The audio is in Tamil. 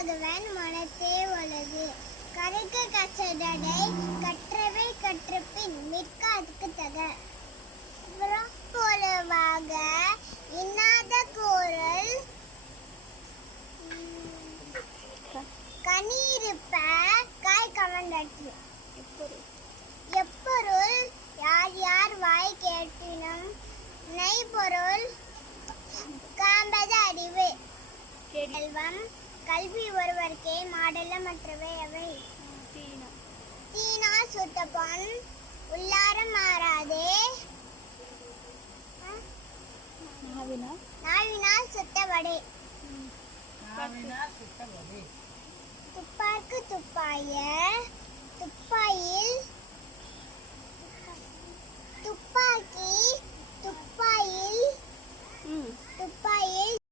கற்றவன் மனத்தே உள்ளது. கரைக்க கற்றடடை கற்றவை கற்றபின் மிக்க அதுக்கு தக. போலவாக இன்னாத கோரல் கனியிருப்ப காய் கவர்ந்தற்று. எப்பொருள் யார் யார் வாய் கேட்டினும் நெய்பொருள் காண்பது அறிவு. செல்வம் கல்வி ஒருவர்க்கே மாடல்ல மற்றவை அவை. தீனால் சுட்ட பொன் உள்ளாரம் மாறாதே. நாவினால் சுட்ட வடை. துப்பார்க்கு துப்பாய துப்பாயில் துப்பாக்கி துப்பாயில்